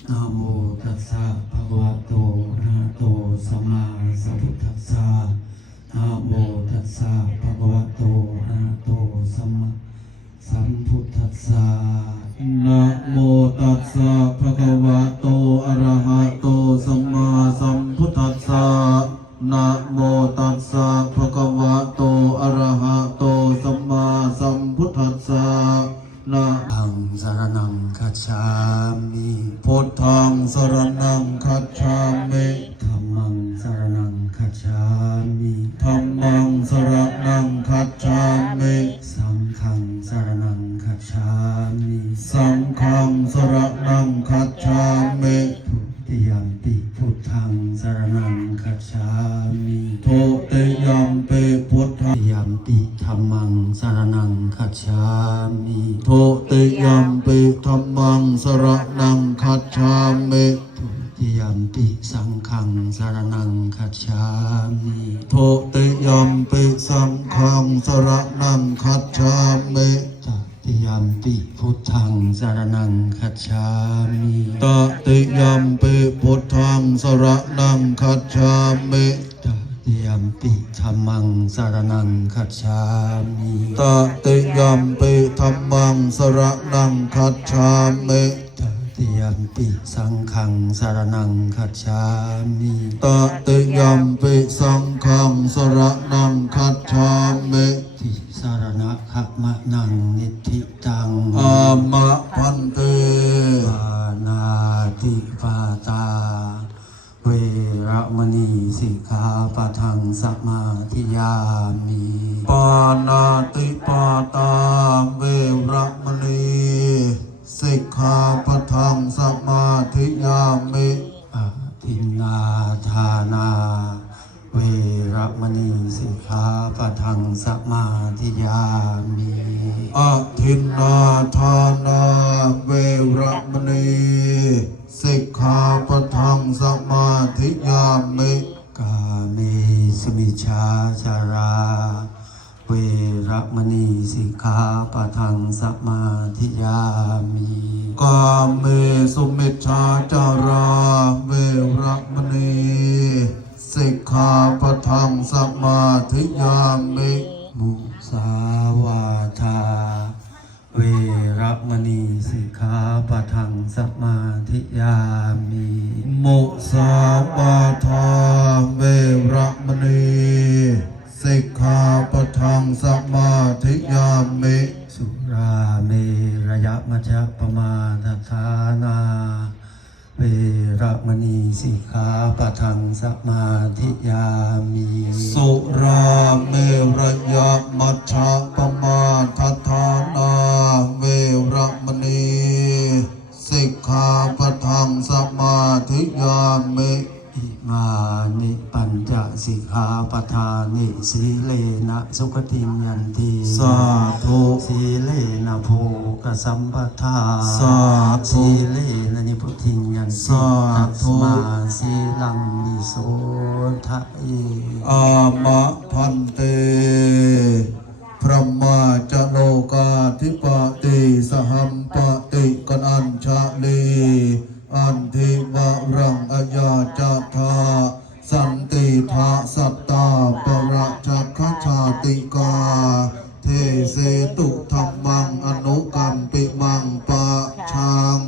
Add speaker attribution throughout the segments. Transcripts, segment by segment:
Speaker 1: นะโมตัสสะภะคะวะโตอะระหะโตสัมมาสัมพุทธัสสะนะโมตัสสะภะคะวะโตอะระหะโตสัมมาสัมพุทธัสสะนะโมตัสสะภะคะวะโตอะระหะโตสัมมาสัมพุทธัสสะนะโมตัสสะภะคะวะโตอะระหะโตสัมมาสัมพุทธัสสะนะหังสรณังคัจฉามิพุทธังสรณังคัจฉามิธัมมังสรณังคัจฉามิธัมมังสรณังคัจฉามิสังฆังสรณังคัจฉามิสังฆังสรณังคัจฉามิทุติยัมปิพุทธังสรณังคัจฉามิทุติยัมปิพุทธังยัมปิธัมมังสรณังคัจฉามิทุติยัมปิธัมมังสรณังคัจฉามิทุติยัมปิสังฆังสรณังคัจฉามิทุติยัมปิสังฆังสรณังคัจฉามิตติยัมปิพุทธังสรณังคัจฉามิตติยัมปิพุทธังสรณังคัจฉามิตติยัมปิธัมมังสรณังคัจฉามิตติยัมปิธัมมังสรณังคัจฉามิตติยัมปิสังฆังสรณังคัจฉามิตติยัมปิสังฆังสรณังคัจฉามิติสารณะขมะนังนิธิตังอามะพันเตปานาติปาตาเวระมณีสิกขาปะทังสมาธิยามิปานาติปาตาเวระมณีสิกขาปะทังสมาธิยามิอทินนาทานาเวระมณีสิกขาปะทังสมาธิยามิอทินนาทานาเวระมณีสิกขาปะทังสมาธิยามิกาเมสุมิจฉาจาราเวระมณีสิกขาปะทังสมาธิยามิกาเมสุมิจฉาจาราเวระมณีสิกขาปะทังสมาธิยามิมุสาวาทาเวระมณีสิกขาปะทังสมาธิยามิมุสาวาทาเวระมณีสิกขาปะทังสมาธิยามิสุราเมระยะมัชฌะปมาทฐานาเวระมณีสิกขาปะทังสมาธิยามิสุราเมระยะมัชฌะปมาทฐานาเวระมณีสิกขาปะทังสมาธิยามิอิมานิปัญจสิกขาปทานิสีเลนะสุขติยันติสาธุสีเลนะโภคสัมปทาสาธุสีเลนะนิพุทธิยันติสาธุมาสีลังนิโสทะเออามะพันเตพระมาจโลกาธิปติสหัมปติกนัญชาลีอันทิวะรังอายาจัตถาสันติภาสัตตาปราจักขชาติกาเทเสตุธัมมังอนุกัมปิมังปะชัง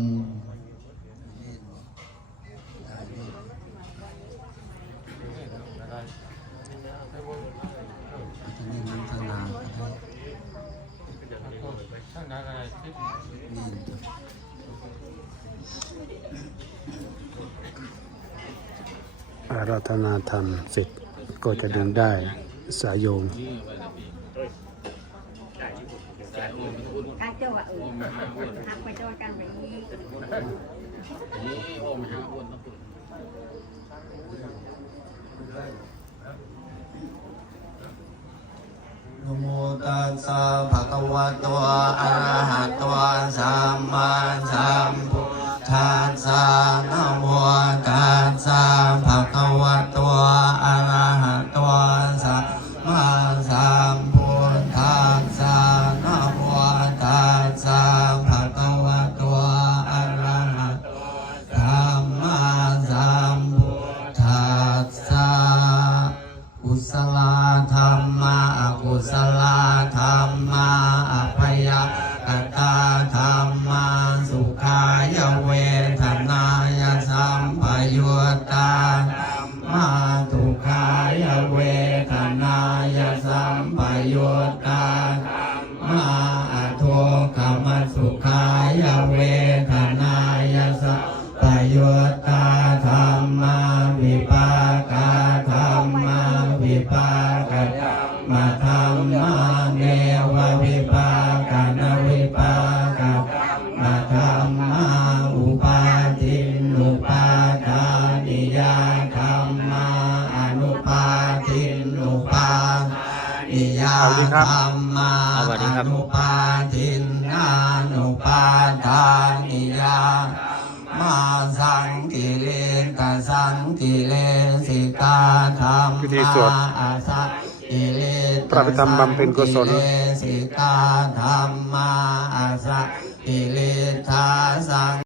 Speaker 2: อาราธนาธรรมเสร็จก็จะดึงได้สายโยม
Speaker 3: การเจ้าว่าทักไปเจ้ากันไปนี้
Speaker 1: นะโมตัสสะภะคะวะโตอะระหะโตสัมมาสัมพุทธัสสะนะโมตัสสะภะคะวะโตอะระหะโตสัมมาสัมพุทธัสสะนะโมตัสสะภะคะวะโตอะระหะโตกตาธรรมาสุขายเวทนายสัมปยุตตามาทุกขายเวทนายสัมปยุตตามาทุกขมัสสุขายเวทนายสัมปยุตตาธรรมาวิปากาธรรมาวิปากามาธรรมาเนววิปากานาวิปากามาธรรมาอุปาทินุปาทานิยาธรรมาอนุปาทินุปานิยาธรรมาอนุปาทินานุปาทานิยามาสังกิเลกสังกิเลสิกาธรรม
Speaker 2: พิธีสวด
Speaker 1: อาสังกิเล
Speaker 2: พระพิธรรมบำเพ็ญกุศล
Speaker 1: สิกาธรรมาอาสังกิเลธาสัง